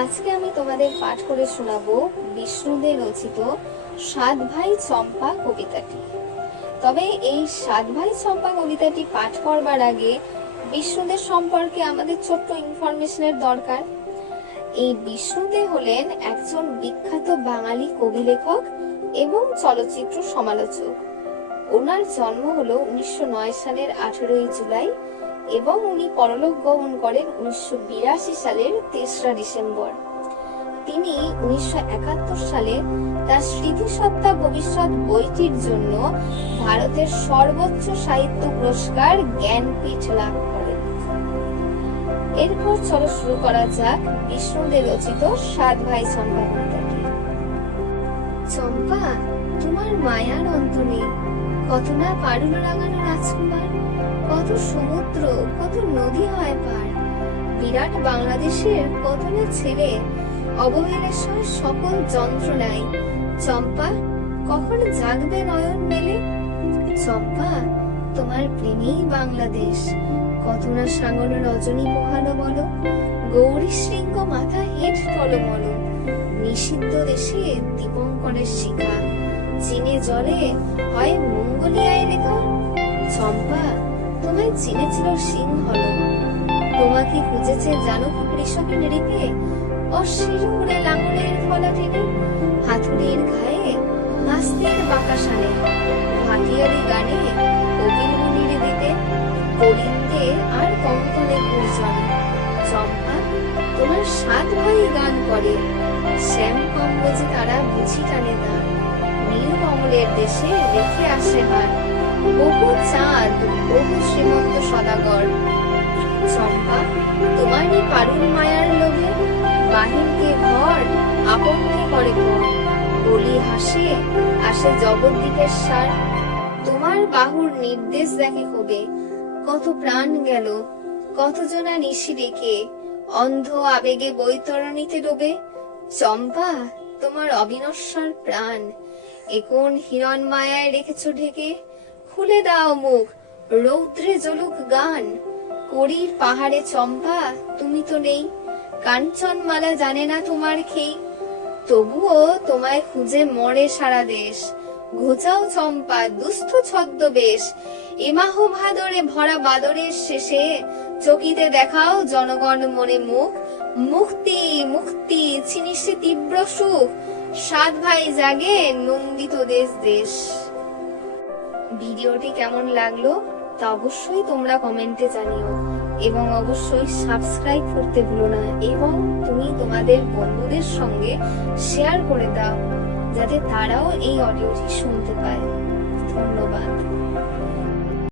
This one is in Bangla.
আজকে আমি তোমাদের পাঠ করে শোনাবো বিষ্ণুদের রচিত সাত ভাই চম্পা কবিতাটি। তবে এই সাত ভাই চম্পা কবিতাটি পাঠ করবার আগে বিষ্ণুদের সম্পর্কে আমাদের ছোট্ট ইনফরমেশনের দরকার। এই বিষ্ণুদে হলেন একজন বিখ্যাত বাঙালি কবি লেখক এবং চলচ্চিত্র সমালোচক। ওনার জন্ম হলো উনিশশো নয় সালের আঠেরোই জুলাই এবং উনি পরলোক গমন করেন উনিশশো বিরাশি সালের তেসরা ডিসেম্বর। তিনি উনিশশো একাত্তর সালে তার স্মৃতিসত্তা ভবিষ্যৎ বইটির জন্য ভারতের সর্বোচ্চ সাহিত্য পুরস্কার জ্ঞানপীঠ লাভ করেন। এরপর চলো শুরু করা যাক বিষ্ণুদের রচিত সাত ভাই চম্পা চম্পা, তোমার মায়ার অন্ত নেই। কত না পারুল রাঙানো রাজকুমার। কত সমুদ্র, কত নদী হয় পার। বিরাট বাংলাদেশের কত না ছেলে, অবহেলেশ্বর সকল যন্ত্রণায় চম্পা, কখন জাগবে নয়ন মেলে? চম্পা, তোমার প্রেমেই বাংলাদেশ। কত না সাঙর রজনী পোহালো বলো। গৌরী শৃঙ্গ মাথা হেট টলমল নিষিদ্ধ দেশে দীপঙ্করের শিখা। চীনে জলে হয় মঙ্গলিয়ায় লেখা চম্পা, তোমায় চিনেছিল সিংহল। তোমাকে খুঁজেছে জানো কি কৃষকের রেপে অশ্লীল করে লাঙলের ফলা টেনে হাতুড়ির ঘায়ে নাস্তের বাঁকা সানে ভাটিয়ালি গানে কোকিল মনিরে দিতে করিতে আর কঙ্কনে গুর্জনে চম্পা, তোমার সাত ভাই গান করে। শ্যাম কম্বজে তারা বুঝি টানে দান কমলের দেশে রেখে আসে হার বহু চাঁদ, বহু শ্রীমন্ত সদাগর। চম্পা তোমারই পারুল মায়ার লোভে বাহিরকে ঘর আপনকে করে ঘর বলি হাসে, আসে জগদ্দীপের সার। তোমার বাহুর নির্দেশ দেখে হবে কত প্রাণ গেল কত জনা নিশি রেখে অন্ধ আবেগে বৈতরণীতে ডোবে। চম্পা, তোমার অবিনশ্বর প্রাণ। এ হিরণ মায়ায় রেখেছ ঢেকে? খুলে দাও মুখ, রৌদ্রে জ্বলুক গান। করির পাহাড়ে চম্পা, তুমি তো নেই। কাঞ্চনমালা জানে না তোমার খেই। তবুও তোমায় খুঁজে মরে সারা দেশ। ঘোচাও চম্পা, দুস্থ ছদ্মবেশ। এমাহ ভাদরে ভরা বাদরের শেষে চকিতে দেখাও জনগণ মনে মুখ। মুক্তি মুক্তি, চিনিসে তীব্র সুখ। সাত ভাই জাগে নন্দিত দেশ দেশ। ভিডিওটি কেমন লাগল তা অবশ্যই তোমরা কমেন্টে জানিও। এবং অবশ্যই সাবস্ক্রাইব করতে ভুলো না। এবং তুমি তোমাদের বন্ধুদের সঙ্গে শেয়ার করে দাও, যাতে তারাও এই অডিওটি শুনতে পায়।